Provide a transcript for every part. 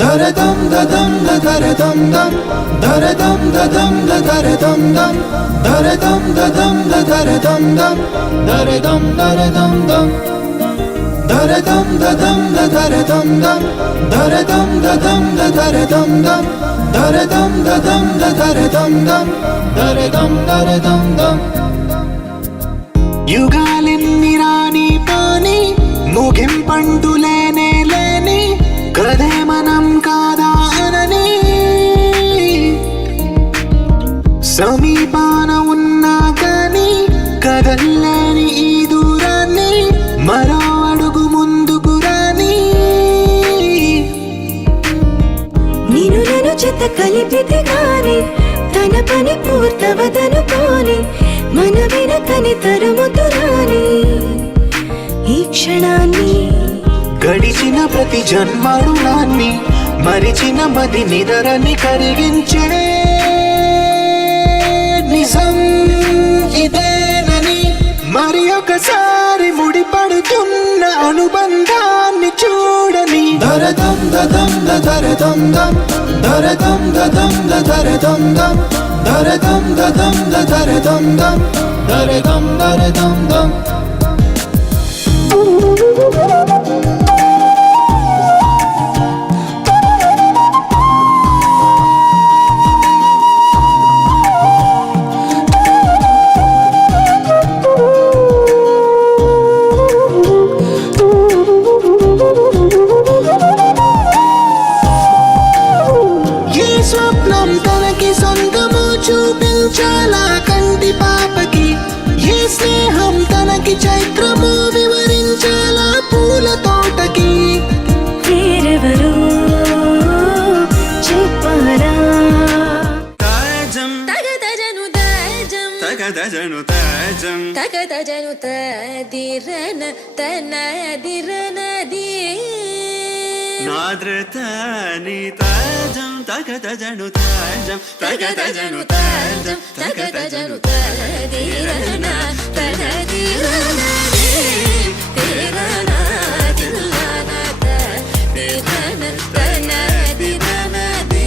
దరదం దదం దరదం దం దరదం దదం దరదం దం దరదం దదం దరదం దం దరదం దరదం దం దరదం దదం దరదం దం దరదం దదం దరదం దం దరదం దదం దరదం దం దరదం దరదం దం యుగాలెన్ని రాని పాని ముగింపంటూ లేనే లేని కదే మనం కాదా అనని సమీపాన ఉన్నా కానీ కదల్లేని ఈ దూరాన్ని మరో అడుగు ముందుకు రాని నేను నన్ను చెత్త కలిపితే గాని తన పని పూర్తవదనుకోని మన వెనకని తరుముతురాని ఈ క్షణాన్ని గడిచిన ప్రతి జన్మరుణాన్ని మరిచిన మది నిదరని కరిగించే నిజం ఇదేనని మరి ఒకసారి ముడిపడుతున్న అనుబంధాన్ని చూడని దరదం దదం దరదం దం దరదం దదం దరదం దం దరదం దదం దరదం దం దరదం దరదం దం స్వప్నం తనకి సొంతము చూపించాలా కంటి పాపకి ఏ స్నేహం తనకి చైత్రము వివరించాలా పూల తోటకి వేరెవరో చెప్పారా తాజం తగదజను తజం తగదజను తాజం తగదజను తదిరన తనదిరనది నాద్రతాని తాజం తగదజను తాజం తగదజను తాజం తగదజను తదిరన తనదిరనది తిరన తిల్లన తదిరన తనదిరనది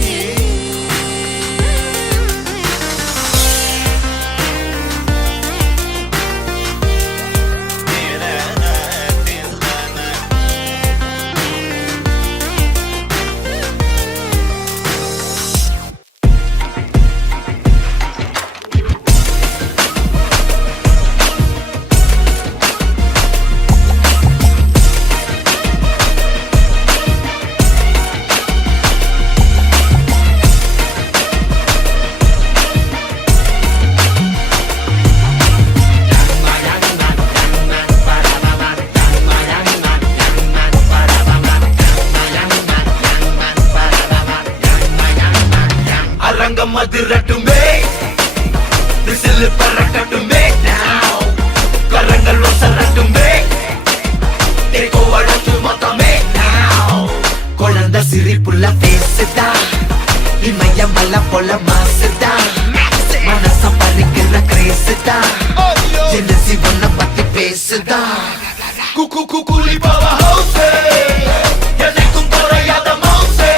அரங்கம் அதிரட்டுமே விசில் பறக்கட்டுமே now கரங்கள் ஒசரட்டுமே தேக்கோ அழகு மொத்தமே now குழந்தை சிரிப்புள்ள பேசுதா இமயம் மல்ல போல மாசுதா மனச பறிக்கிற கிரேசுதா ஜெனசி ஒன்ன பத்தி பேசுதா குக்கு குக்குலி பாவா ஹவுசே எனக்கும் குறையாத மவுசே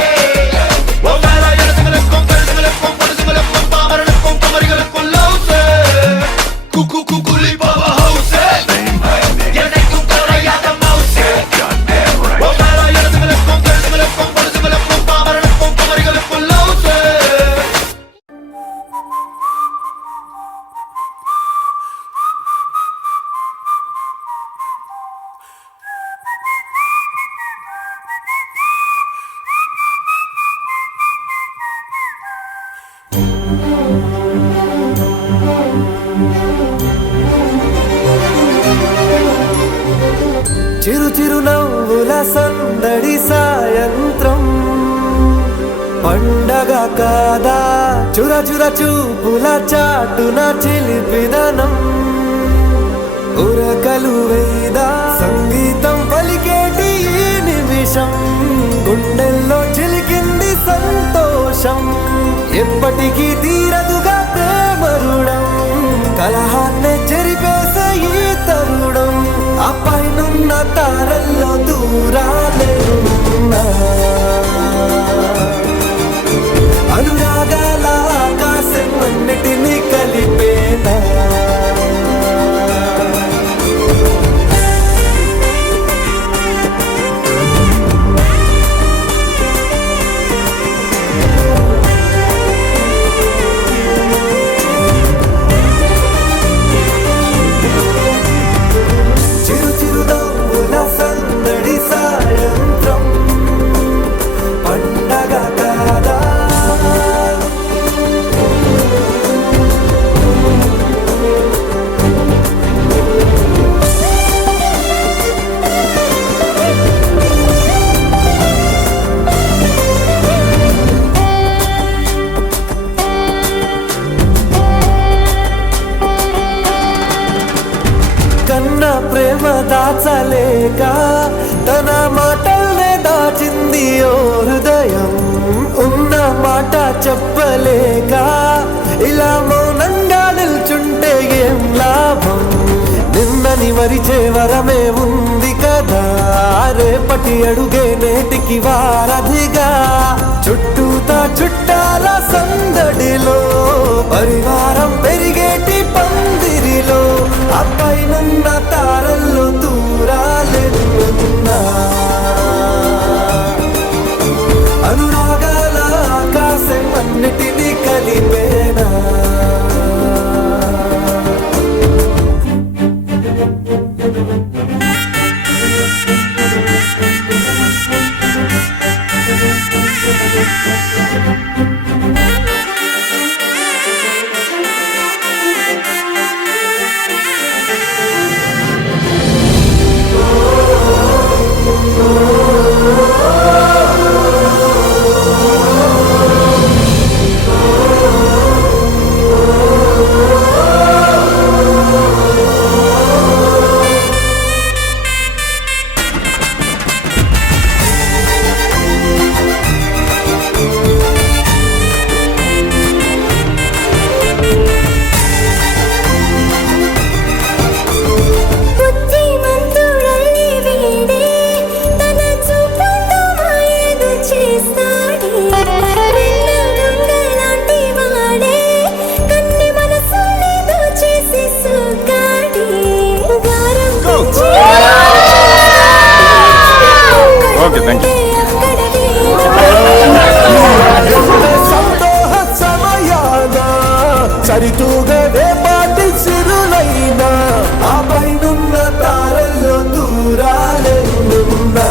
చిరు చిరు నవ్వుల సందడి సాయంత్రం పండగ కాదా చుర చుర చూపుల చాటున చిలిపిదనం ఉరకలు వేదా సంగీతం పలికేటి ఈ నిమిషం గుండెల్లో చిలికింది సంతోషం ఎప్పటికీ తీరదుగా ప్రేమరుడం కలహాన్నే చెరిపేసే ఈ తరుణం ఆ పైనున్న తారల్లో దూరాలే ఉన్నా లేక తన మాటల్నే దాచింది ఓ హృదయం. ఉన్న మాట చెప్పలేక ఇలా మౌనంగా నిల్చుంటే ఏం లాభం? నిన్నని మరిచే వరమే ఉంది కదా, రేపటి అడుగే నేటికి వారధిగా. చుట్టూతా చుట్టాల సందడిలో పరివారం పెరిగేటి పందిరిలో అపైనున్న తారల్లో దూరాలెన్నున్నా అనురాగాల ఆకాశం అన్నిటినీ కలిపేనా. సరితూగే రేపాటి సిరులైనా ఆ పైనున్న తారల్లో దూరాలెన్నున్నా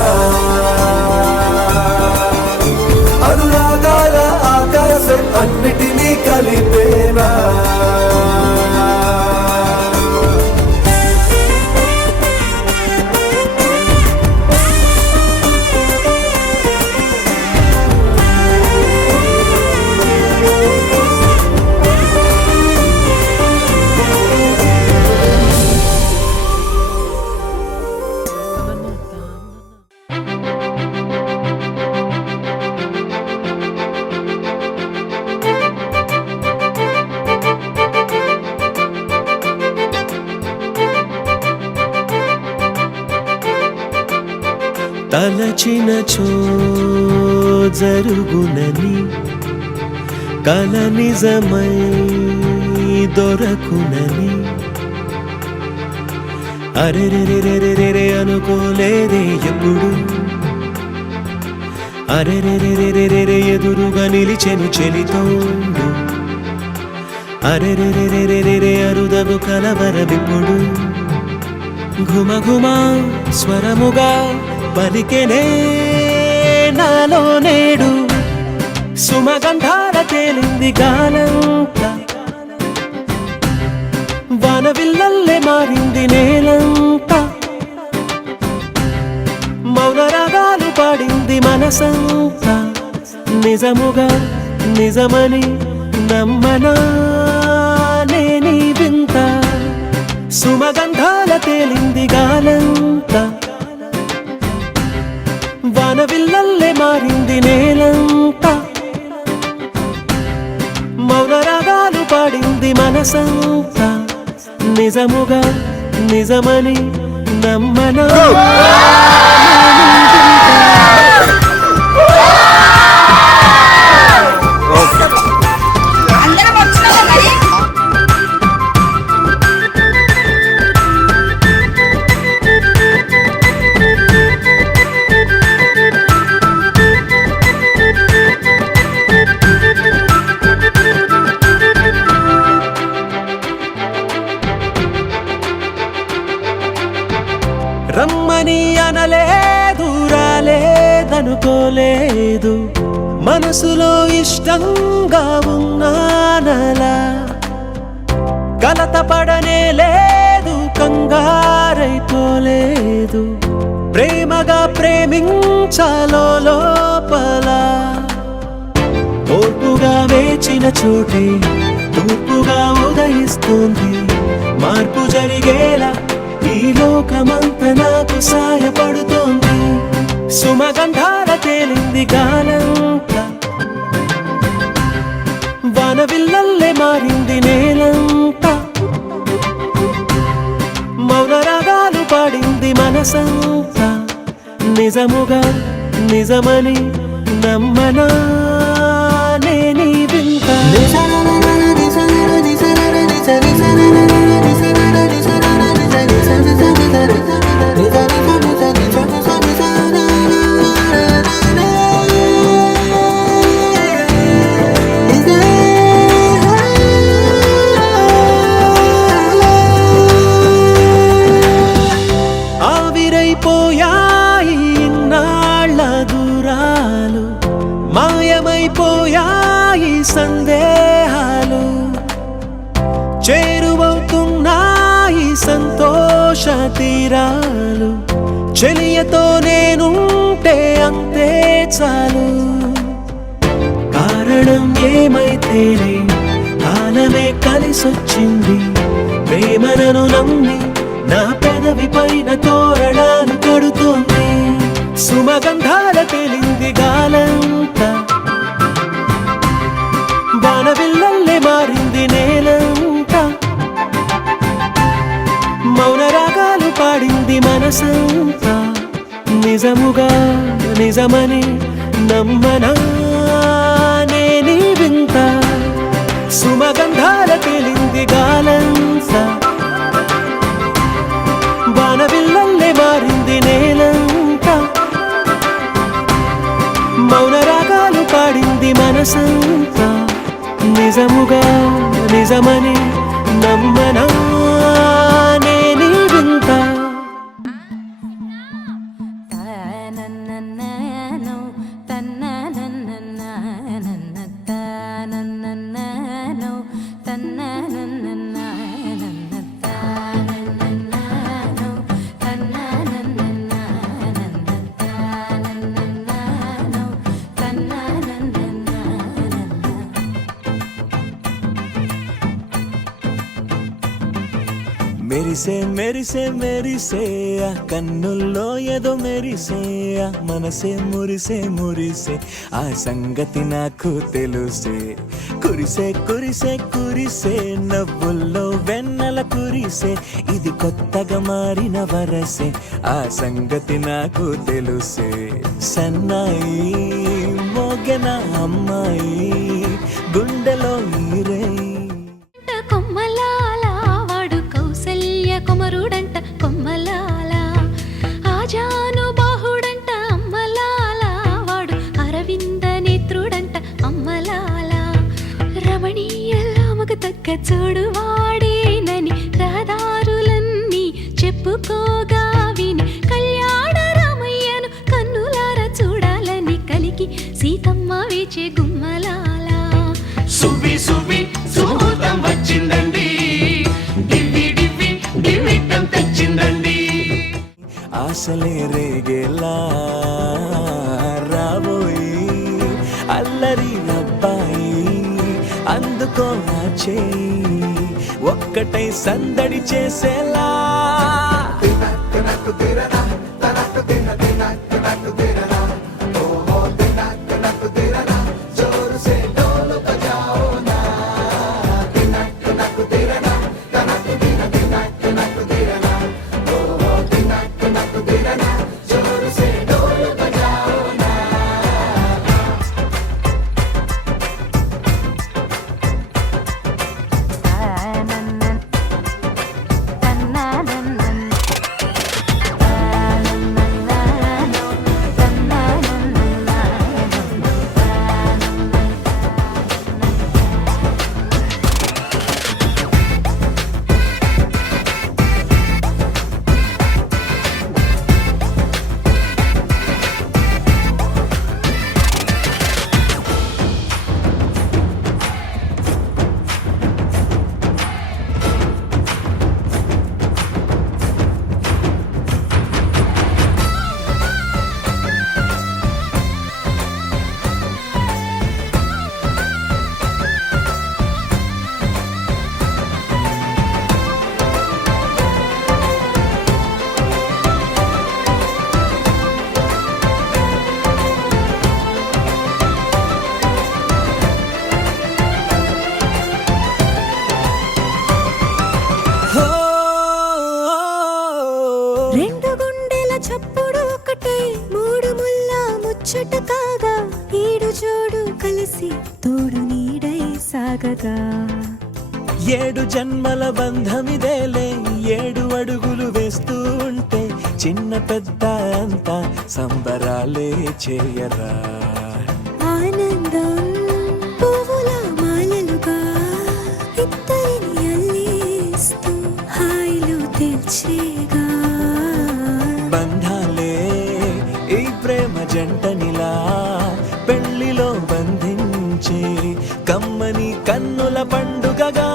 అనురాగాల ఆకాశం అన్నిటినీ కలిపేనా. తలచినచో జరుగునని కల నిజమై దొరకునని అరెరెరెరెరెరె అనుకోలేదే ఎప్పుడు. అరెరెరెరెరెరె ఎదురుగా నిలిచెను చెలితోడు. అరెరెరెరెరెరె అరుదగు కలవరమిప్పుడు. ఘుమఘుమా స్వరముగా పలికెనే నాలో నేడు. సుమగంధాల తేలింది గాలంతా, వానవిల్లల్లే మారింది నేలంతా. మౌన రాగాలు పాడింది మనసంతా. నిజముగా నిజమని నమ్మనా నేనీ వింత. సుమగంధాల తేలింది గాలంతా, వానవిల్లల్లే మారింది నేలంతా. మౌన రాగాలు పాడింది మనసంతా. నిజముగా నిజమని నమ్మనా. రమ్మని అనలేదు, రాలేదనుకోలేదు. మనసులో ఇష్టంగా ఉన్నానలా. కలత పడనే లేదు, కంగారైపోలేదు. ప్రేమగా ప్రేమించాలో లోపల. ఓర్పుగా వేచిన చోటే తూర్పుగా ఉదయిస్తుంది. మార్పు జరిగేలా ఈ లోకమంతా నాకు సాయపడుతోంది. సుమగంధాల తేలింది గాలంతా, వానవిల్లల్లే మారింది నేలంతా. మౌన రాగాలు పాడింది మనసంతా, నిజముగా నిజమని నమ్మనా నేనీ వింత. ఆవిరైపోయాయి ఇన్నాళ్ళ దూరాలు, మాయమైపోయాయి సందేహాలు, చేరువవుతున్నాయి సంతోష తీరాలు. చెలియతో నేనుంటే అంతే చాలు. కారణం ఏమైతేనే కాలమే కలిసొచ్చింది. ప్రేమనను నమ్మి నా పెదవి పైన తోరణాలు కడుతోంది. సుమగంధాల తేలింది గాలంతా, వానవిల్లల్లే మారింది నేలంతా. మౌన రాగాలు పాడింది మనసంతా, నిజముగా నిజమని నమ్మనా నేనీ వింత. సుమగంధాల తేలింది గాలంతా, వానవిల్లల్లే మారింది నేలంతా. మౌన రాగాలు పాడింది మనసంతా, నిజముగా నిజమని నమ్మనా నేనీ వింత. తనననననో తన్నననననన తనననననో తన్నననననన తనననననో తన్నననననన తనననననో తన్నననననన. మెరిసే మెరిసే మెరిసే ఆ కన్నుల్లో ఏదో మెరిసే, ఆ మనసే మురిసే మురిసే, ఆ సంగతి నాకు తెలుసే. కురిసే కురిసే కురిసే నవ్వుల్లో వెన్నెల కురిసే, ఇది కొత్తగా మారిన వరసే, ఆ సంగతి నాకు తెలుసే. సన్నాయి మోగెన అమ్మాయి గుండెలో ఈరే. కొమ్మలాల వాడు కౌసల్య కుమరుడంట కొమ్మలాల, ఆజాను బాహుడంట అమ్మలాల, వాడు అరవింద నేత్రుడంట అమ్మలాల. రమణీయలామకు తగ్గ చూడు వాడేనని రహదారులన్నీ చెప్పుకోగా విని, కళ్యాణ రామయ్యను కన్నులార చూడాలని కలిగి సీతమ్మ వేచే గుమ్మలాల. సువ్వి సువ్వి సుముహూర్తం వచ్చిందండి, డివ్వి డివ్వి డివ్విట్టం తెచ్చిందండి. ఆశలే రేగేలా రాబోయి అల్లరి అబ్బాయి, అందుకో నా చేయి ఒక్కటై సందడి చేసేలా. తననననన కలిసి తోడు నీడై సాగగా 7 జన్మల బంధమిదేలే 7 అడుగులు వేస్తూ ఉంటే చిన్న పెద్ద అంతా సంబరాలే చేయరా ఆనందం పువ్వుల మాలలుగా ఇద్దరిని అల్లేస్తూ హాయిలో తెల్చేగా బంధాలే ఈ ప్రేమ జంటనిలా పెళ్లిలో బంధించే కమ్మని కన్నుల పండుగగా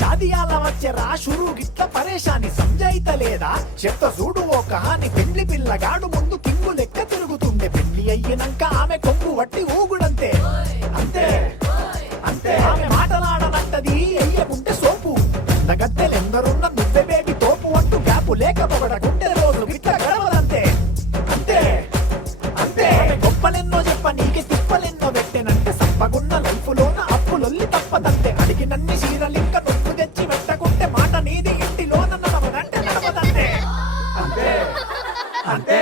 షాదియాల వచ్చెరా షురు గిట్ల పరేషాని సంజాయితలేదా చెప్త చూడు ఓ కహాని పెళ్లి పిల్లగాడు ముందు కింగు లెక్క తిరుగుతుండే పెళ్లి అయ్యినాక ఆమె కొంగు వట్టి ఊగుడంతే అంతే అంతే ఆమె మాటలాడనంటది అయ్యకుంటే సోపు గద్దెలెందరున్న నువ్వే బేబీ తోపు అంటూ గ్యాపు లేకపోవడకుంటే రోజు గిట్ల గడవదంతే అంతే అంతే గొప్పలెన్నో చెప్ప నీకే తిప్పలెన్నో పెట్టెనంటే సప్పగున్న లైఫ్ లోన అప్పులొల్లి తప్పదంతే అడిగినన్ని చీరలింక నొప్పు తెచ్చి పెట్టకుంటే మాట నీది ఇంటిలోన నడవదంటే నడవదంతే అంతే అంతే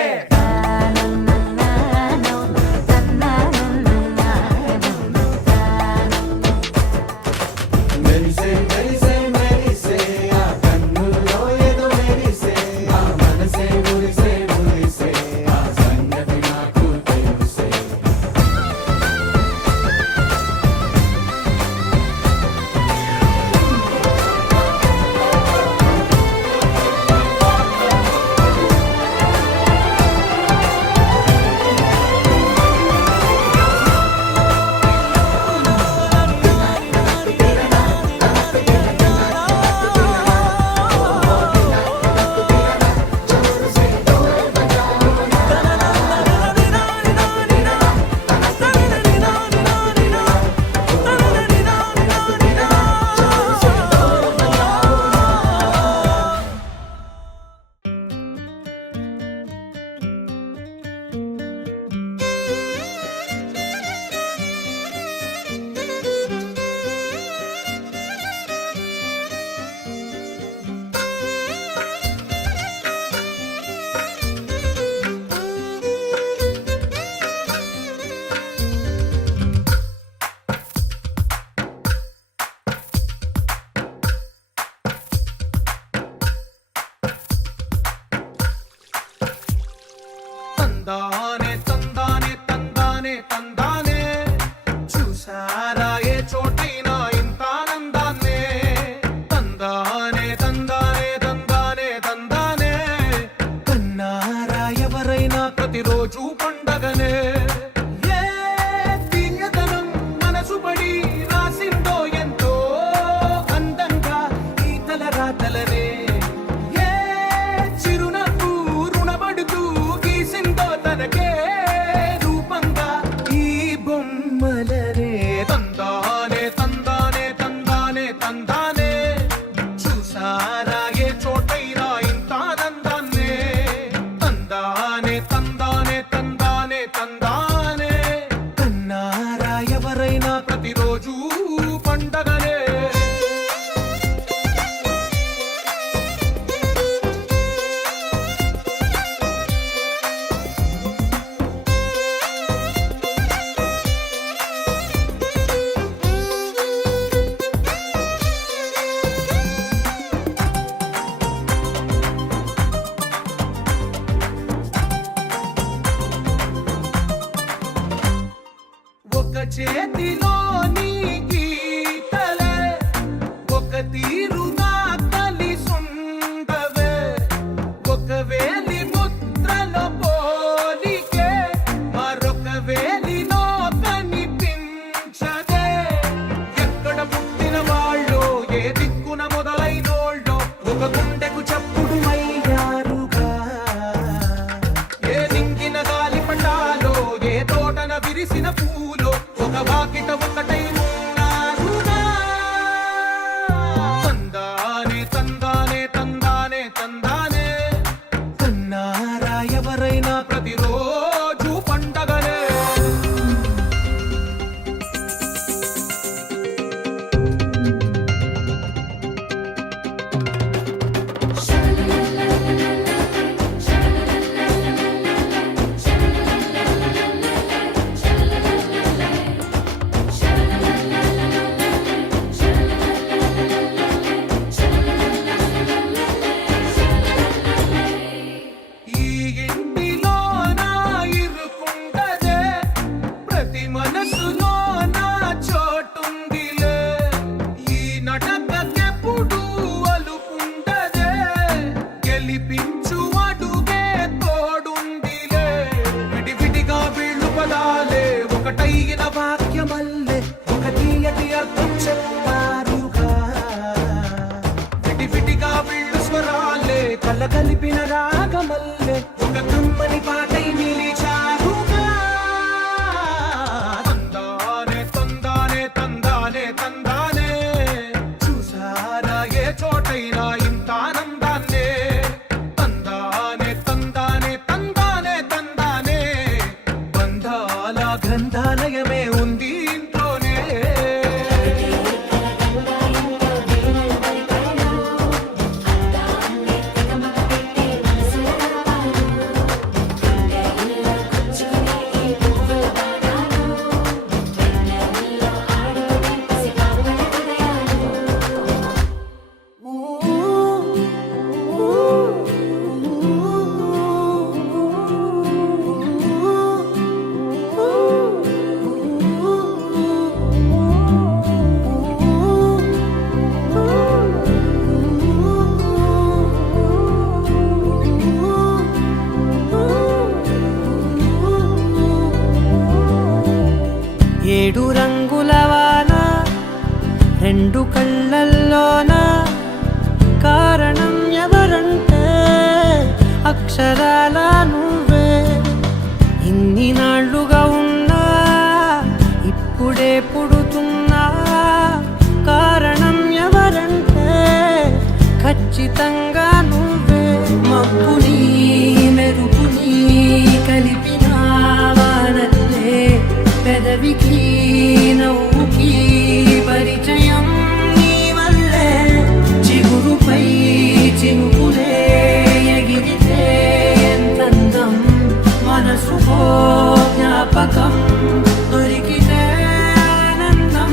మెరిసే మెరిసే మెరిసే ఆ కన్నుల్లో ఏదో మెరిసే ఆ మనసే మురిసే మురిసే ఆ సంగతి నాకు తెలుసే తందానే తందానే తందానే తందానే చూసారా ఏ చోటైనా ఇంత ఆనందాన్నే తందానే తందానే తందానే తందానే కన్నారా ఎవరైనా ప్రతిరోజు పండగనే ఏ తీయదనం మనసు పడి రాసిందో ఎంతో అందంగా ఈ తల రాతలనే ఏ చిరునవ్వు రుణపడుతూ గీసిందో తనకే రూపంగా ఈ బొమ్మలనే తందానే తందానే తందానే తందానే చూసారా ఏ చోటైనా ఇంత ఆనందాన్నే తందానే తందానే తందానే తందానే కన్నారా ఎవరైనా ప్రతిరోజు పండగనే ఒక చేతిలో నీ గీతలే ఒక తీరుగా కలిసుండవే ఒక వేలి ముద్రలో పోలికే మరొక వేలిలో కనిపించదే ఎక్కడ పుట్టిన వాళ్ళు ఏ దిక్కున మొదలైనోళ్ళో ఒక గుండెకు చప్పుడు అయ్యారుగా ఏ నింగిన గాలి పండాలో ఏ తోటన విరిసిన పూలో ఒక వాకిట ఒకటై ఉన్నారుగా తందానే తందానే తందానే తందానే కన్నారా ఎవరైనా ప్రతిరోజు పండగనే ఒకటైన వాక్యమల్లే ఒక తీయటి అర్థం చెప్తారుగా విటిగా వీళ్ళు స్వరాలే కళ్ళ కలిపిన రాగమల్లే ఒక కమ్మని పాటై నిలిచారుగా తందానే తందానే తందానే తందానే చూసారా ఏ చోటైనా ఇంత ఆనందాన్నే తందానే తందానే తందానే తందానే బంధాల గ్రంథాలయమే ఉంది ఇంట్లోనే ఏడు రంగుల వాన రెండు కళ్ళల్లోన కారణం ఎవరంటే అక్షరాల నువ్వే ఇన్ని నాళ్ళుగా ఉన్నా ఇప్పుడే పుడుతున్నా కారణం ఎవరంటే ఖచ్చితంగా నువ్వే మబ్బుని మెరుపుని కలిపిన వానల్లే పెదవికి నవ్వుకి పరిచయం నీ వల్లే చిగురుపై చినుకులే ఎగిరితే ఎంతందం మనసుకో జ్ఞాపకం దొరికితే ఆనందం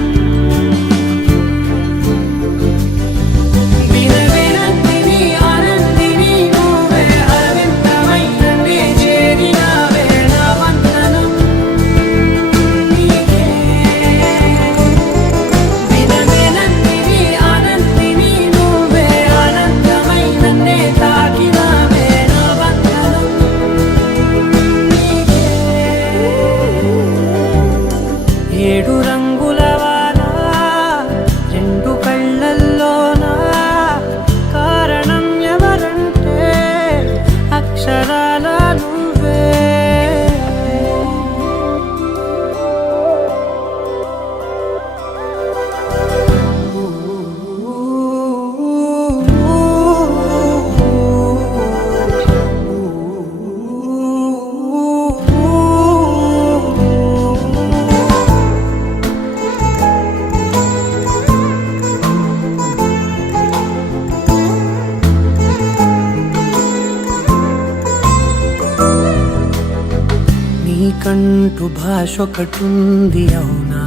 వినవినంతిని ఆనందిని నువ్వే అరవింతమైన నే చేరిన వేళ వందనం నీకే వినవినంతిని ఆనందిని నువ్వే ఆనందమైన నే తాకిన వేళ వందనం నీకే ఏడు రంగుల వాన రెండు కళ్ళల్లోన కారణం ఎవరంటే అక్షరాల నువ్వే నీకంటూ భాష ఒకటుంది అవునా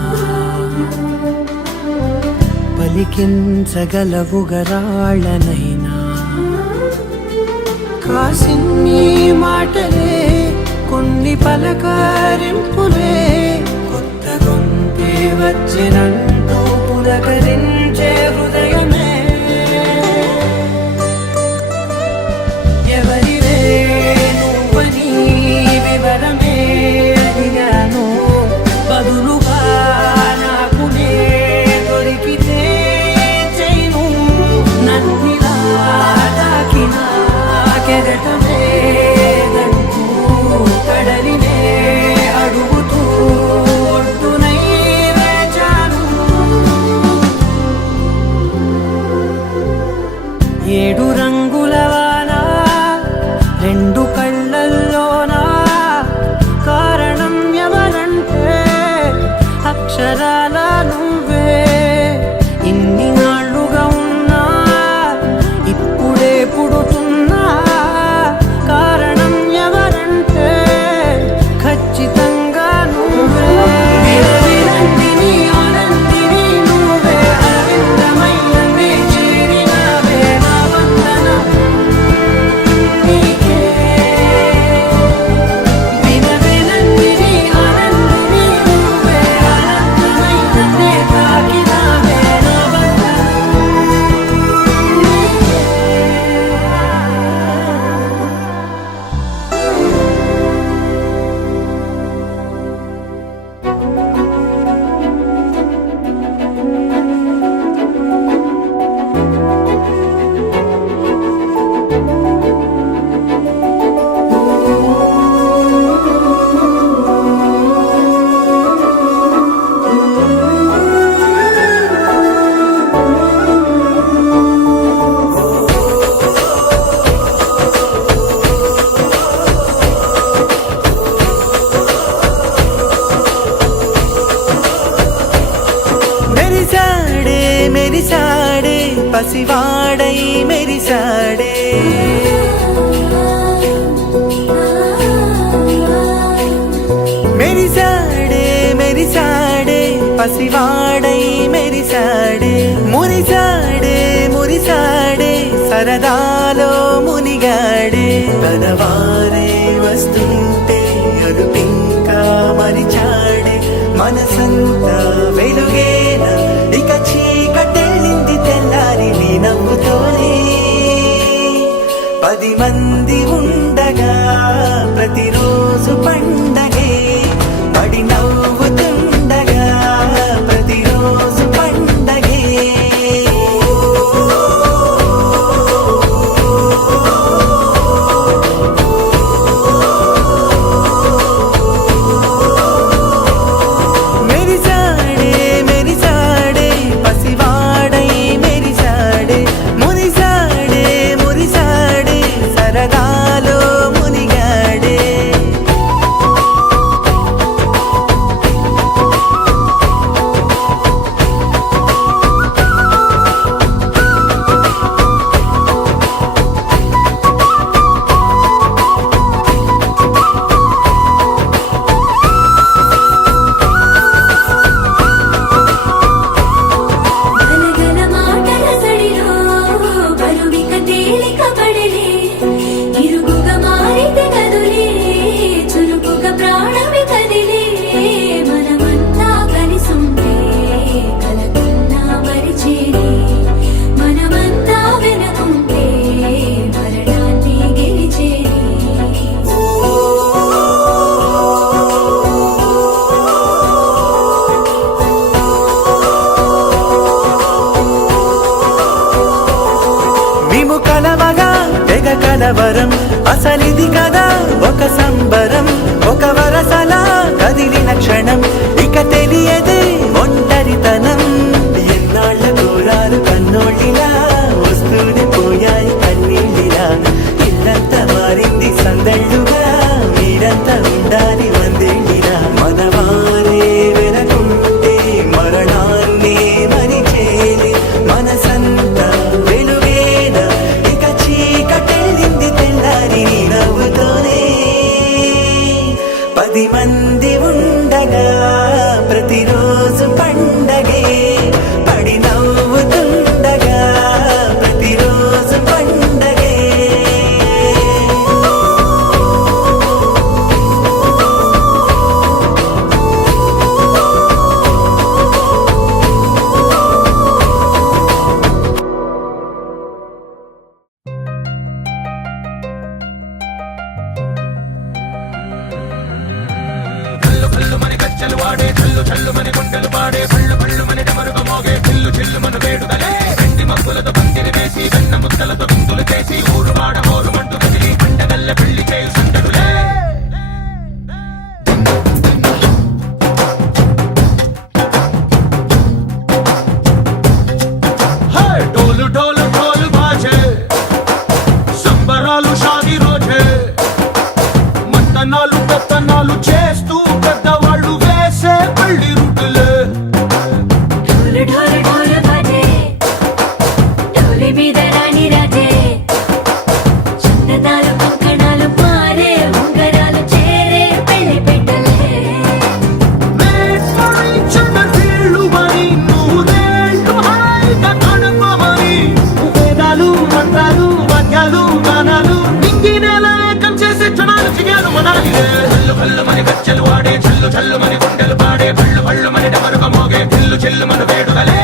పలికించగలవు గరాళ్ళనైనా కాసిన్ని మాటలే కొన్ని పలకరింపులే కొత్త గొంతే వచ్చినంటూ పులకరించే హృదయమే ఎవరివే నువ్వని వివరమే అడిగాను బదులుగా నాకునే దొరికితే చేయను నన్నిలా తాకిన కెరటమే దంటూ కడలినే అడుగుతూ ఒడ్డునై వేచాను ఏడు రంగుల వాన రెండు కళ్ళల్లోన కారణం ఎవరంటే అక్షరాల నువ్వే ఇన్ని నాళ్ళుగా ఉన్నా ఇప్పుడే పుడుతున్నా పసివాడై మెరిసాడే మెరిసాడే మెరిసాడే పసివాడై మెరిసాడే మురిసాడే మురిసాడే సరదాలో మునిగాడే తనవారే వస్తుంటే అరుపింకా మరిచాడే మనసంతా వెలుగేన ఇక చీకటెళ్ళింది తెల్లారి నీ నవ్వుతోనే 10 మంది ఉండగా ప్రతిరోజు పండగే పడి నవ్వుతుండగా ప్రతిరోజు పండగే మెరిసాడే మెరిసాడే పసివాడై మెరిసాడే మురిసాడే మురిసాడే సరదాలో మునిగాడే గలగల మాటల సడిలో బరువిక తేలిక పడలే ఇరుగుగా మారితే కదులే చురుకుగా ప్రాణమి కదిలే మనమంతా కలిసుంటే కలకున్నా మరిచేనే మనమంతా వెనకుంటే మరణాన్ని గెలిచేనే మేము కలవగా తెగ కలవరం అసలిది కదా ఒక సంబరం ఒక వరసలా కదిలిన క్షణం ఇక తెలియదే ఒంటరితనం ఎన్నాళ్ళ దూరాలు కన్నోళ్ళిలా వస్తూనే పోయాయి కన్నీళ్ళిలా ఇల్లంతా మారింది సందళ్ళుగా మీరంతా ఉండాలి వందేళ్ళిలా మనవారే వెనకుంటే మరణాన్ని మరిచేలి మనసంతా వెలుగేన ఇక చీకటెళ్ళింది తెల్లారి నీ నవ్వుతోనే 10 మంది ఉండగా ప్రతిరోజు పండగే పడి నవ్వుతుండగా ప్రతిరోజు పండగే కళ్ళు కళ్ళు మని గజ్జలు వాడే చల్లు చల్లు మని గుండెలు పాడే పళ్ళు పళ్ళు మని డమరుగా మోగే చిల్లు చిల్లు మన వేడుదలే వెండి మబ్బులతో పందిరి వేసి వెన్న ముద్దలతో విందులు చేసి ఊరు వాడ మోరు మంటు కదిలి పండగల్ల పెళ్లి చేయు సందడులే హే డోలు డోలు డోలు బాజే సంబరాలు షాదీ రోజే మంతనాలు పెత్తనాలు చేస్తూ పెద్దవాళ్ళు వేసే పెళ్లి రుట్టులే ఢోలు ఢోలు ఢోలు బాజే ఢోలి మీద రాణి రాజే చందనాలు కంకణాలు మారే ఉంగరాలు చేరే పెళ్లి పెట్టలే వీళ్ళు మరి నూరేళ్ళు హాయిగా గడపమని వేదాలు మంత్రాలు వాద్యాలు గానాలు నింగి నేల ఏకం చేసే క్షణాలు చిగాలు మనాలిలే కళ్ళు కళ్ళు మని గజ్జలు వాడే చల్లు చల్లు మని గుండెలు పాడే పళ్ళు పళ్ళు మని డమరుగా మోగే చిల్లు చిల్లు మన వేడుదలే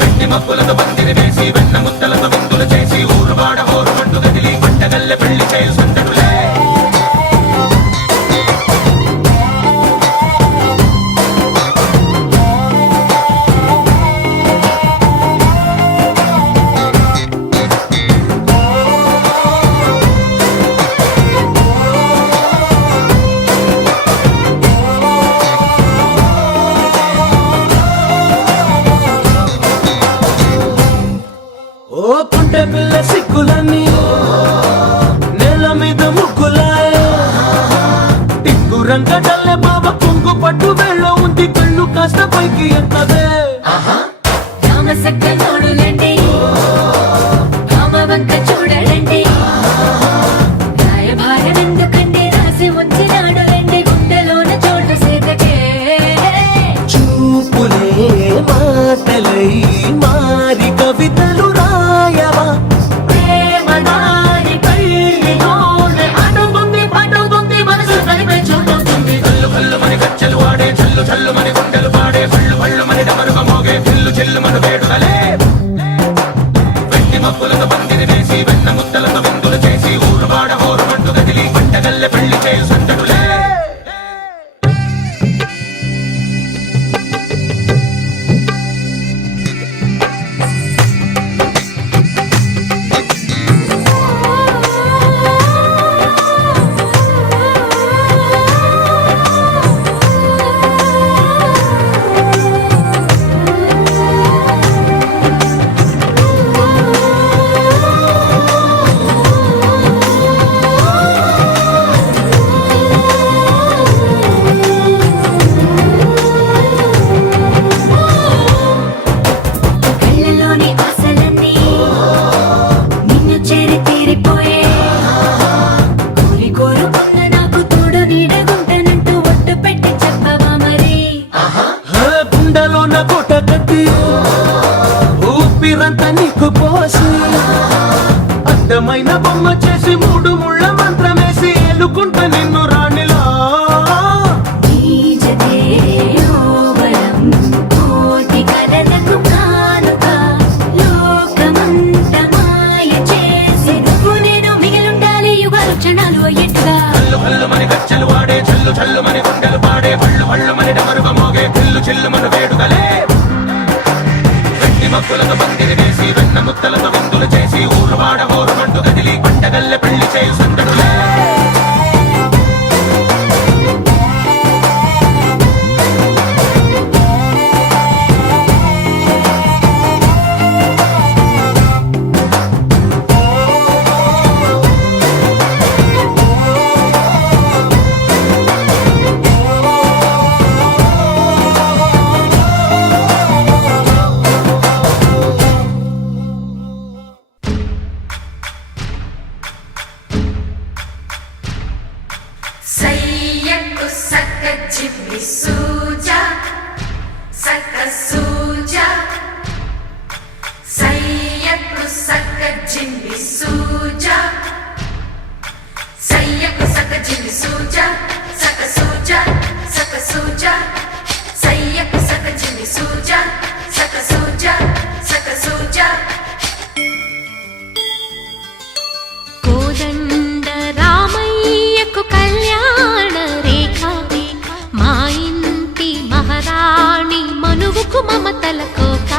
వెండి మబ్బులతో పందిరి వేసి వెన్న ముద్దలతో విందులు చేసి ఊరు వాడ ఊరు మంటు గదిలి పంటగల్లె పెళ్లి చేయు సందడులే ఓ పుట్టే పిల్ల సిక్కులన్నీ నేల మీద ముగ్గులాయ టింగు రంగడల్లే బాబా కొంగు పట్టు వెళ్ళ ఉంది కళ్ళు కాస్త పైకి ఎత్తదే రామ సక్క నోడులండి అమ్మ వంక చూడడండి రాయభారం ఎందుకండి రాసి ఉంచినాడు రండి గుండెలోన చోటు సీతకే చూపులే మాటలై మారి కవితలు రాయవా ప్రేమ దారి పెళ్లిలోనే అడుగుంది పడుగుంది మనసు కలిపే చూడుతుంది కళ్ళు కళ్ళు మని గచ్చలు వాడే చల్లు చల్లు మని గుండెలు పాడే పళ్ళు పళ్ళు మని డమరుగ మోగే చెల్లు చెల్లు మన వేడుకలే వెండి మబ్బులతో పందిరి వేసి వెన్న ముద్దలతో విందులు చేసి ఊరు వాడ హోరు మంటు గదిలి పంటగల్లె పెళ్లి చేయు సందడులే కళ్ళలోని ఆశలన్నీ నిన్ను చేరి తీరిపోయే కోరి కోరుకున్న నాకు తోడు నీడగుంటానంటూ ఒట్టు పెట్టి చెప్పవా మరి గుండెలోన కోట కట్టి ఊపిరంతా నీకు పోసి అందమైన బొమ్మ చేసి మూడు ముళ్ళ మంత్రమేసి ఎలుకుంటా నిన్ను రాణిలా నీజతే యోవరం కోటి కలలకు కానుక లోకమంత మాయ చేసి నువ్వు నేను మిగిలుండాలి యుగాలు క్షణాలు అయ్యేట్టుగా కళ్ళు కళ్ళు మని గచ్చలు వాడే చల్లు చల్లు మని గుండెలు పాడే పళ్ళు పళ్ళు మని డమరుగ మోగే చెల్లు చెల్లు మన వేడుకలే వెండి మబ్బులతో పందిరి వేసి వెన్న ముద్దలతో విందులు చేసి ఊరు వాడ హోరు మంటు గదిలి పంటగల్లె పెళ్లి చేయు సందడులే సయ్యకు సక్క చిమ్మి సూజా సక్క సూజా సయ్యకు సక్క జిమ్మి సూజా సయ్యకు సక్క జిమ్మి సూజా సక్క సూజా సక్క సూజా సయ్యకు సక్క జిమ్మి సూజా సక్క సూజా సక్క సూజా కోదండ రామయ్యకు కళ్యాణ రేఖ మా ఇంటి మహారాణి మనువుకు మమతల కోక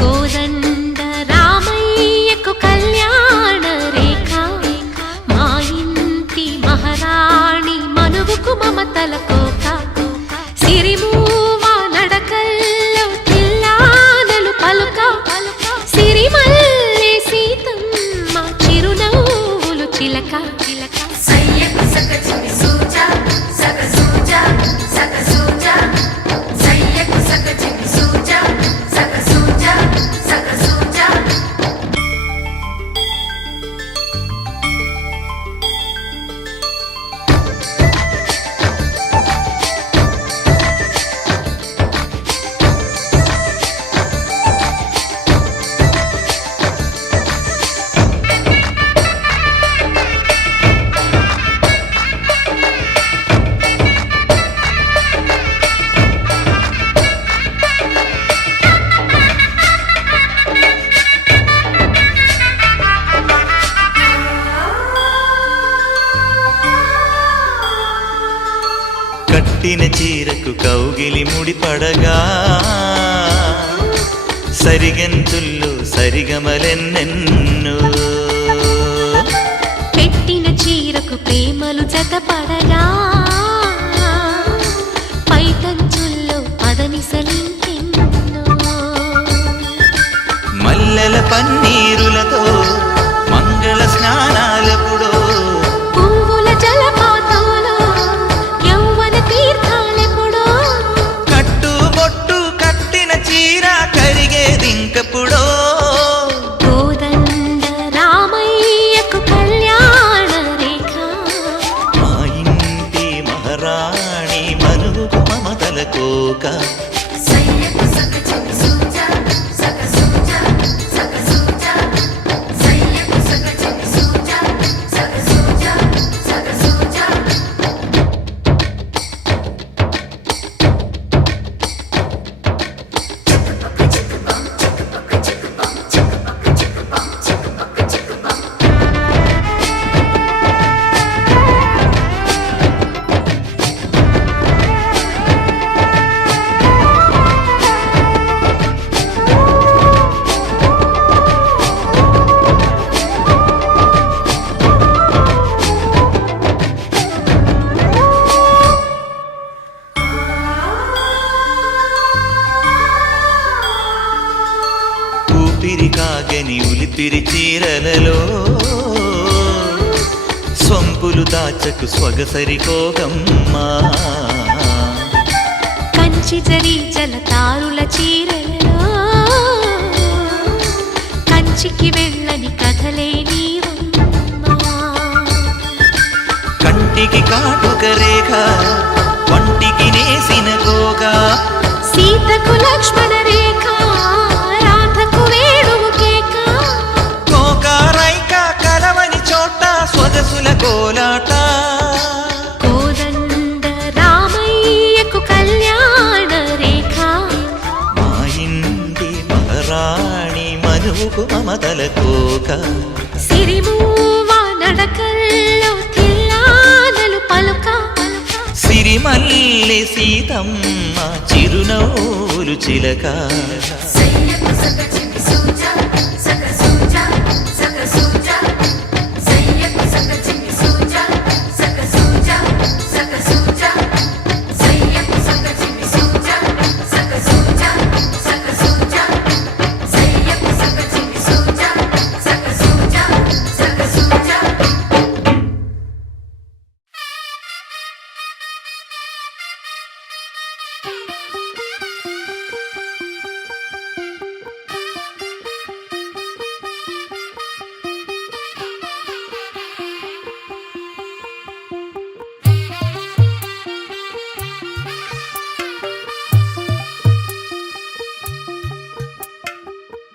కోదండ రామయ్యకు కళ్యాణ రేఖ మా ఇంటి మహారాణి మనువుకు మమతల కోక సిరిమూవ నడకల్లో తిల్లానలు పలుక సిరిమల్లె సీతమ్మ చిరునవ్వులు చిలక సయ్యకు సక్క చిమ్మి సూజా సక్క సూజా సక్క సూజా సయ్యకు సక్క చిమ్మి సూజా సక్క సూజా సక్క సూజా కట్టిన చీరకు కౌగిలి ముడిపడగా సరిగంతుల్లో సరిగమలెన్నెన్నో పెట్టిన చీరకు ప్రేమలు జతపడగా పైటంచుల్లో పదనిసలింకెన్నో మల్లెల పన్నీరులతో మంగళ స్నానాలెప్పుడో పువ్వుల జలపాతంలో యౌవన తీర్థాలెప్పుడో కట్టు బొట్టు కట్టిన చీర కరిగేది తలకోక సయ్యకు సక చిన్ని సూజా సక సూజా సక సూజా సయ్యకు సక చిన్ని సూజా సక సూజా సక సూజా ఊపిరి కాగని ఉలిపిరి చీరలలో స్వంపులు దాచకు స్వగసరికోగమ్మా కంచి జరి జలతారుల చీరలలో కంచికి వెళ్ళని కథలే నీవమ్మా కంటికి కాటుక రేఖ వంటికి నేసిన గోగా సీతకు లక్ష్మణ రేఖ రాధకు వేణువు కేక కోకారైక కలవని చోట స్వగసుల కోలాట కోదండ రామయ్యకు కళ్యాణ రేఖ మా ఇంటి మహారాణి మనువుకు మమతల కోక సిరిమూవ నడకల్లో తిల్లానలు పలుక సిరిమల్లె సీతమ్మ చిరునవ్వులు చిలక సయ్యకు సక చిన్ని సూజా సక సూజా సక సూజా సయ్యకు సక చిన్ని సూజా సక సూజా సక సూజా సయ్యకు సక చిన్ని సూజా సక సూజా సక సూజా సయ్యకు సక చిన్ని సూజా సక సూజా సక సూజా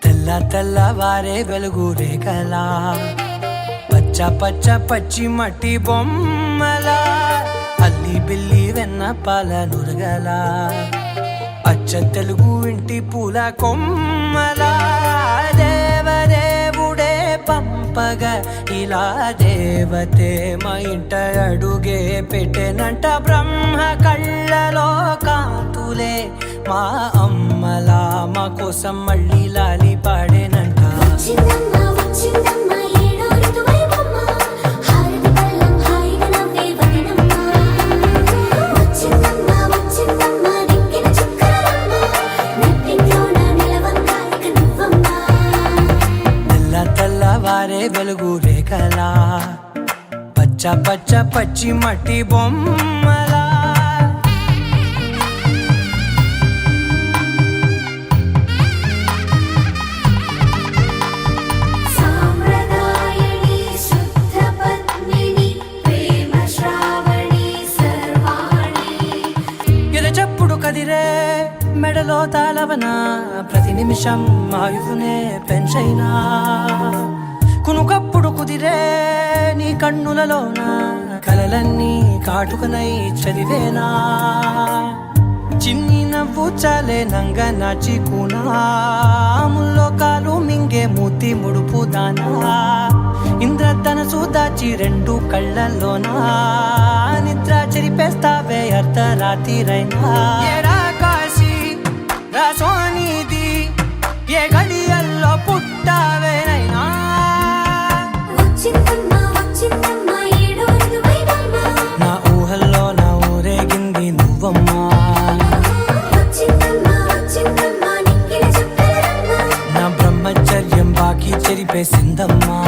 తెల్ల తెల్లవారే వెలుగు రేఖలా పచ్చ పచ్చ పచ్చి మట్టి బొమ్మలా అల్లి బిల్లి వెన్న పాల నురగలా అచ్చ తెలుగు ఇంటి పూల కొమ్మలా దేవదేవుడే పంపగా ఇలా దేవతే మా ఇంట అడుగే పెట్టెనంట బ్రహ్మ కళ్ళలో కాంతులే మా అమ్మలా మా కోసం మళ్ళీ లాలి పాడేనంట వచ్చిందమ్మ వచ్చిందమ్మ ఏడో ఋతువైవమ్మ హారతి పళ్ళం హాయిగా నవ్వే వదనమ్మ వచ్చిందమ్మ వచ్చిందమ్మ దిక్కిన చుక్కలమ్మ నెట్టింట్లోన నిలవంగా ఇక నువ్వమ్మ తెల్ల తెల్లవారే వెలుగు రేఖలా పచ్చ పచ్చ పచ్చి మట్టి బొమ్మలా సామ్రదాయని శుద్ధ పద్మిని ప్రేమ శ్రావణి సర్వాణి ఎద చప్పుడు కదిరే మెడలో తాళవన ప్రతి నిమిషం ఆయుధునే పెంచైనా కునుకప్పుడు కుదిరే నీ కన్నులలోన కలలన్నీ కాటుకనై చదివేనా చిన్ని నవ్వు చాలే నంగ నాచి కూనాముల్లో కాలు మింగే మూతి ముడుపు దానా ఇంద్రధనసు దాచి రెండు కళ్ళల్లోనా నిద్ర చెరిపేస్తావే అర్ధరాత్రిరైనా ఏడా కాశీ రాసోనిది ఏ గడియల్లో పుట్టావేనైనా వచ్చిందమ్మ వచ్చిందమ్మ ఏడో ఋతువైవమ్మ నా ఊహల్లో నా ఊరేగింది నువ్వమ్మా వచ్చిందమ్మ వచ్చిందమ్మ నిక్కిన చుక్కలమ్మ నా బ్రహ్మచర్యం బాకీ చెరిపేసిందమ్మా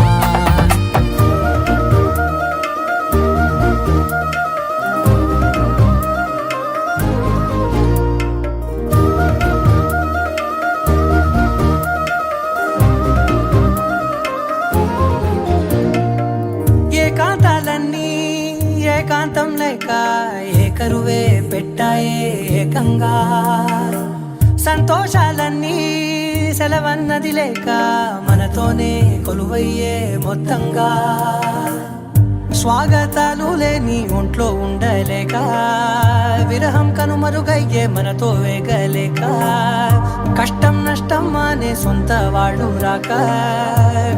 ఏకంగా సంతోషాలన్నీ సెలవన్నది లేక మనతోనే కొలువయ్యే మొత్తంగా స్వాగతాలు లేని ఒంట్లో ఉండలేక విరహం కనుమరుగయ్యే మనతో వేగలేక కష్టం నష్టం అనే సొంత వాళ్ళు రాక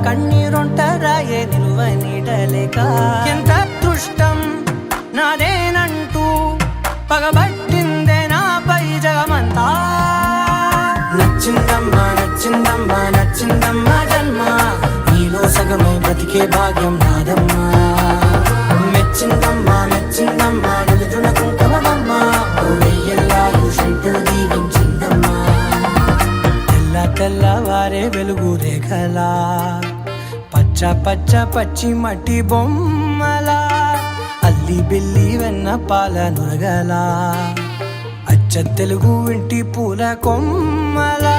కన్నీరొంటరాయే నిలువ నీడలేక ఎంత అదృష్టం నాదేనంటూ పగబట్టిందే నాపై జగమంతా నచ్చిందమ్మా నచ్చిందమ్మా నచ్చిందమ్మా జన్మ నీలో సగమై బ్రతికే భాగ్యం నాదమ్మా మెచ్చిందమ్మా మెచ్చిందమ్మా నిలుతున్న కుంకుమమ్మా వెయ్యల్లాలు శంకులు దీవించిందమ్మా తెల్ల తెల్లవారే వెలుగు రేఖలా పచ్చ పచ్చ పచ్చి మట్టి బొమ్మలా అల్లి బిల్లి వెన్న పాల నురగలా అచ్చ తెలుగు ఇంటి పూల కొమ్మలా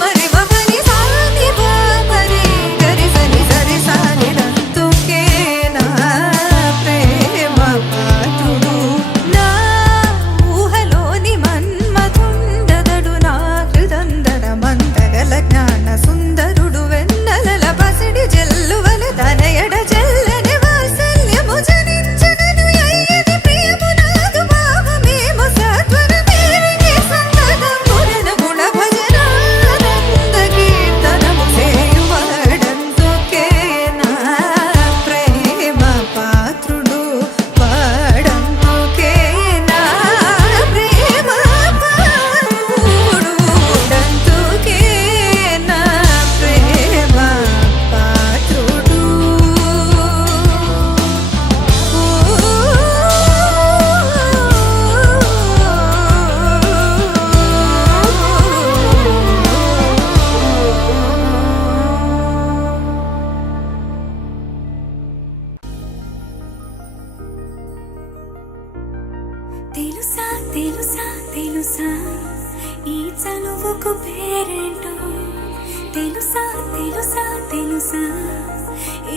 Bye. చదువుకు పేరేంటో తెలుసా తెలుసా తెలుసా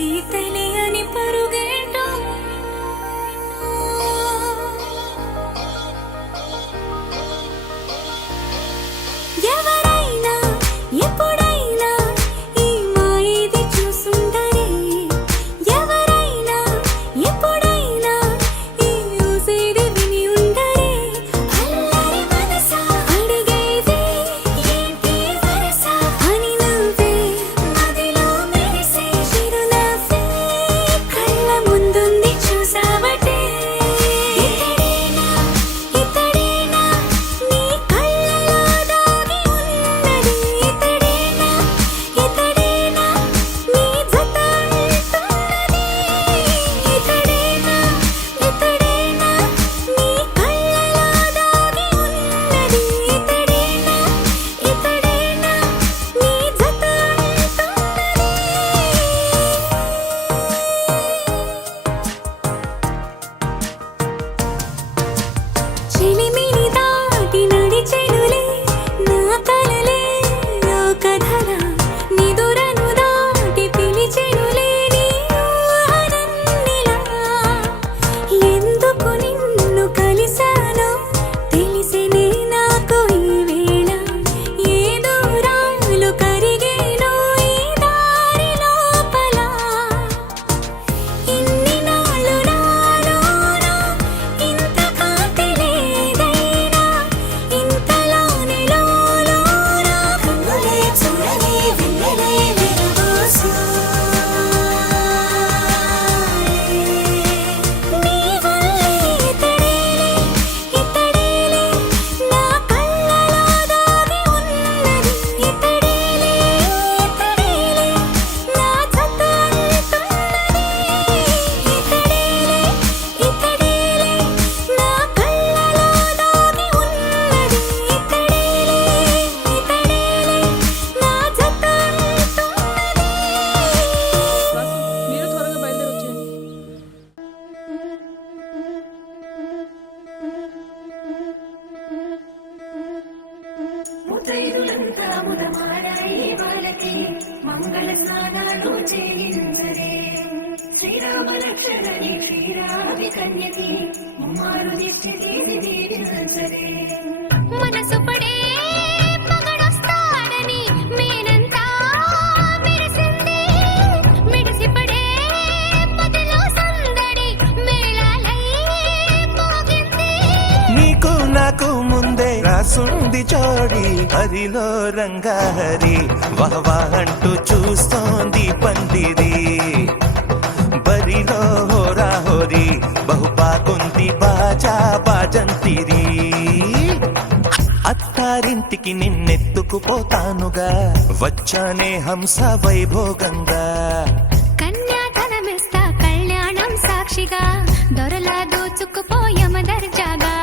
ఈ తెలియని పరుగేంటో ఎవరైనా ఎప్పుడైనా ఈ మాయది చూసుండరే ఎవరైనా ఎప్పుడైనా ఈ ఊసేది విని ఉండరే అల్లరి మనసా అడిగేది ఏంటి వరస అని నువ్వే మదిలో మెరిసే చిరునవ్వే కళ్ళ ముందుంది చూసావటే ఇతడేనా ఇతడేనా నీ కళ్ళలో దాగి ఉన్నది ఇతడేనా ఇతడేనా నీ జత అంటున్నది ఇతడేనా ఇతడేనా నీ కళ్ళలో దాగి ఉన్నది ఇతడేనా ఇతడేనా నీ జత చిలిమిని దాటి నడిచెనులే నా కలలే నా కథలా నిదురను దాటి పిలిచెనులే నీ ఊహలన్నిలా ఎందుకు నిన్ను కలిసానో తెలిసినే నాకు ఈ వేళ ఏ దూరాలు కరిగేనో ఈ దారి లోపల ఇన్ని నాళ్ళు నాలోన ఇంత కాంతి లేదైనా ఇంతలోనే లోలోన కన్నులే చూడని వెన్నెలే విరబోసు నీ వల్లే ఇతడేలే ఇతడేలే నా కళ్ళలో దాగి ఉన్నది ఇతడేలే ఇతడేలే నా జత అంటున్నది ఇతడేలే ఇతడేలే నా కళ్ళలో దాగి ఉన్నది ఇతడేలే ఇతడేలే నా జత అంటున్నది మీరు త్వరగా బయలుదేరి వచ్చేయండి. మనసు పడే మగడొస్తాడని మేనంతా మెరిసింది మెడిసిపడే మదిలో సందడి మేళాలై మోగింది నీకు నాకు ముందే రాసుంది జోడి హరిలో రంగాహరి వహవా అంటూ చూస్తోంది పందిరి బరిలో హోరా హోరి బహుబాగుంది బాజా బాజంతిరి అత్తారింటికి నిన్నెత్తుకుపోతానుగా వచ్చానే హంస వైభోగంగా కన్యాధనమిస్తా కళ్యాణం సాక్షిగా దొరలా దోచుకుపోయమ దర్జాగా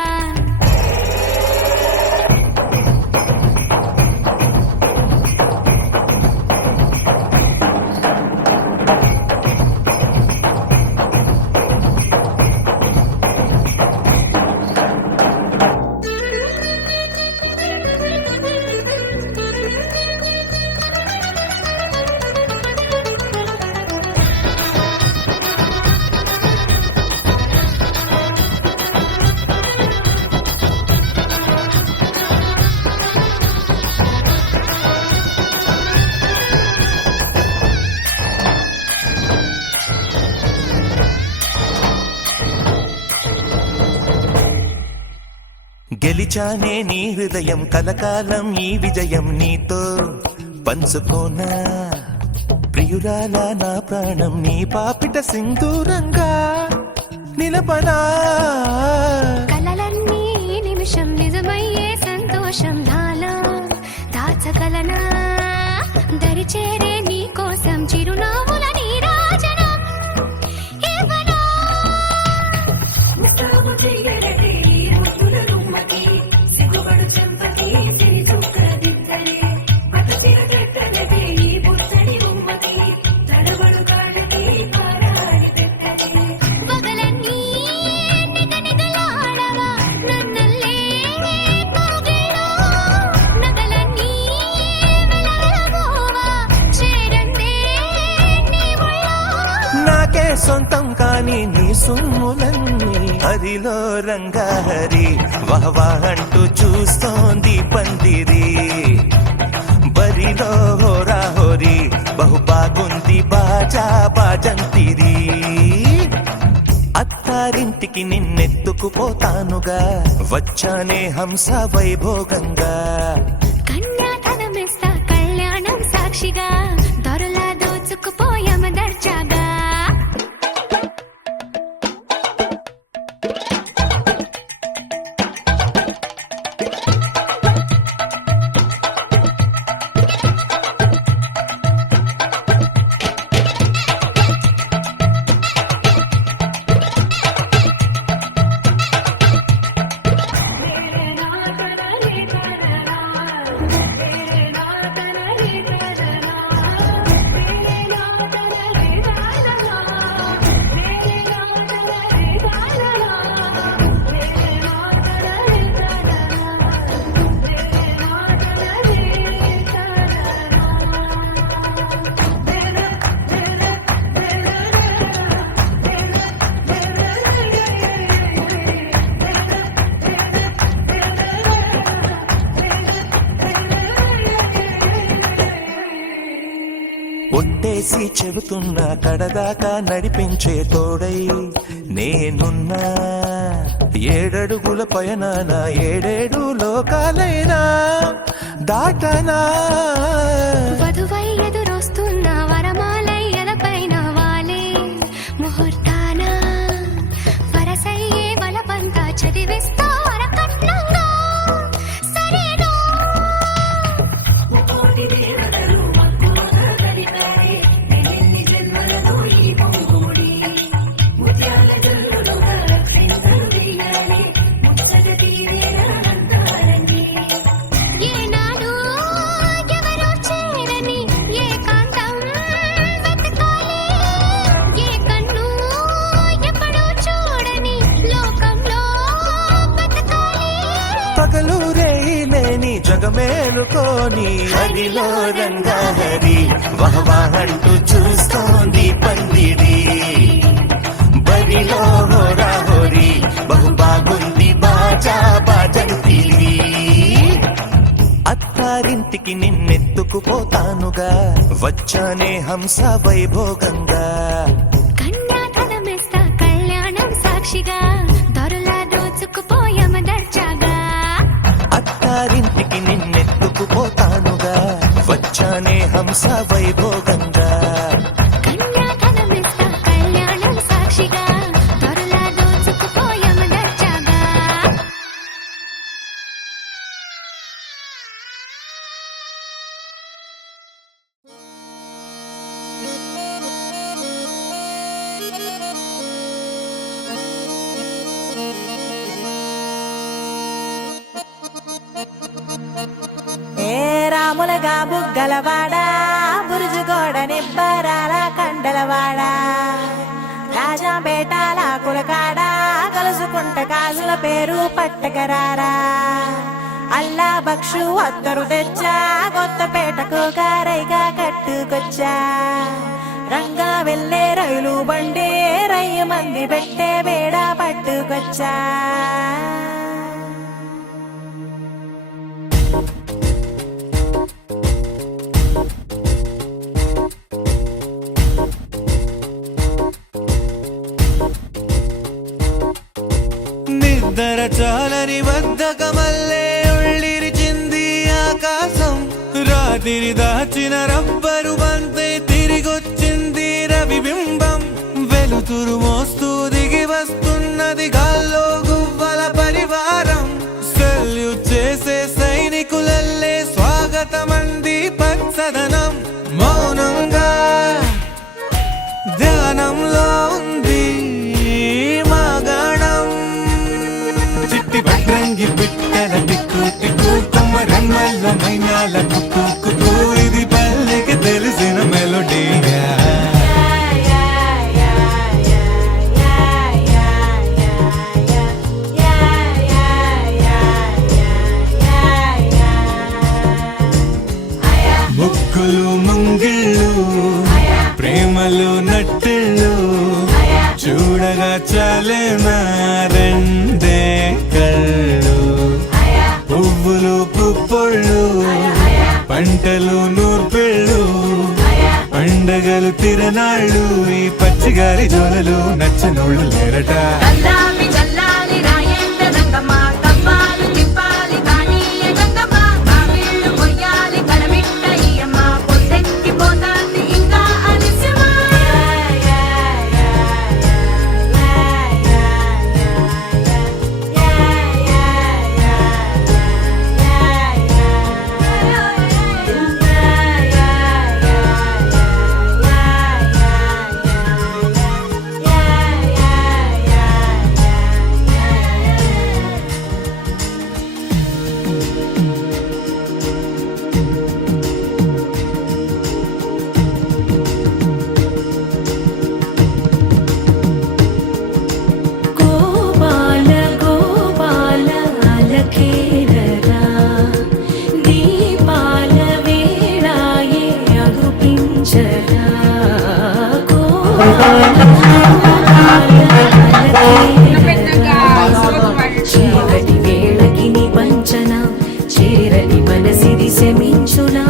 గెలిచానే నీ హృదయం కలకాలం ఈ విజయం నీతో పంచుకోనా ప్రియురాలా నా ప్రాణం నీ పాపిట సింధూరంగా నిలపనా కలలన్నీ ఈ నిమిషం నిజమయ్యే సంతోషం నాలో దాచగలనా దరిచేరే నీ కోసం చిరునవ్వుల నీరాజనం ఇవ్వనా పగలన్నీ నిగనిగలాడవా నన్నల్లే కౌగిలో సొంతం కాని నీ సొమ్ములన్నీ హరిలో రంగాహరి వహవా అంటూ చూస్తోంది పందిరి బరిలో హోరా హోరి బహు బాగుంది బాజా బాజంతిరి అత్తారింటికి నిన్నెత్తుకుపోతానుగా వచ్చానే హంస వైభోగంగా కన్యాధనమిస్తా కళ్యాణం సాక్షిగా దొరలా దోచుకుపోయామ దర్జాగా ఒట్టేసి చెబుతున్నా కడదాకా నడిపించే తోడై నేనున్నా ఏడడుగుల పయనాన ఏడేడు లోకాలైనా దాటనా వధువై ఎదురొస్తున్న వరమాలై ఎలపైన వాలే ముహూర్తాన వరసయ్యే వలపంతా చదివిస్తా వరకట్నంగా సరేనా ఏనాడు ఎవరో చేరని ఏకాంతం వెతకాలి ఏ కన్ను ఎప్పుడూ చూడని లోకంలో బతకాలి పగలు రేయిలేని జగమేలుకోని హరిలో రంగాహరి వహవా అంటూ చూస్తోంది పందిరి బరిలో హోరా హోరి బహు బాగుంది బాజా బాజంతిరి అత్తారింటికి నిన్నెత్తుకుపోతానుగా వచ్చానే హంస వైభోగంగా కన్యాధనమిస్తా కళ్యాణం సాక్షిగా దొరలా దోచుకుపోయామ దర్జాగా అత్తారింటికి నిన్నెత్తుకుపోతానుగా వచ్చానే హంస వైభోగంగా కన్యాధనమిస్తా కళ్యాణం సాక్షిగా దొరలా దోచుకుపోయామ దర్జాగా ఏ రాములగా బుగ్గలవాడా బురుజుగోడ నిబ్బరాల కండలవాడా రాజాపేటాల కులకాడా కలుసుకుంట కాజుల పేరు పట్టకరారా అల్లా బక్షు అత్తరు తెచ్చా కొత్తపేటకు కారైగా కట్టుకొచ్చా రంగా వెళ్ళే రైలు బండి రయ్య మంది పెట్టే బేడ పట్టుకొచ్చా నిద్ర చాలని బద్ధకమల్లే ఉళ్ళిరిచింది ఆకాశం రాత్రి దాచిన రబ్బరు బంతే తిరిగొచ్చింది రవిబింబం వెలుతురు మోస్తూ దిగి వస్తున్నది గాల్లో గువ్వల పరివారం సెల్యూట్ చేసే సైనికులల్లే స్వాగతమంది పచ్చదనం మౌనంగా ధ్యానంలో ఉంది మాగణం చిట్టి భద్రంగి బిట్టల టిక్కు టిక్కు కొమ్మరెమ్మల మైనాల కుక్కు కుక్కు ఇది పల్లెకి తెలిసిన మెలోడీగా పువ్వులు పుప్పొళ్ళు పంటలు నూర్పిళ్ళు పండగలు తిరనాళ్ళు ఈ పచ్చిగారి జోలలు నచ్చనోళ్ళు లేరట కల్లాపి చల్లాలి రాయేంద్ర రంగమ్మ కవ్వాలు తిప్పాలి కానీయ గంగమ్మ కావిళ్ళు మొయ్యాలి కడమిట్ట ఈయమ్మ పొద్దెక్కి పోతాంది ఇంకా అలిసిమా గోపాల గోపాల అలకేరరా దీపాల వేళాయే అగుపించరా గోపాల చీకటి వేళకి నీ పంచన చేరని మనసిది శమించునా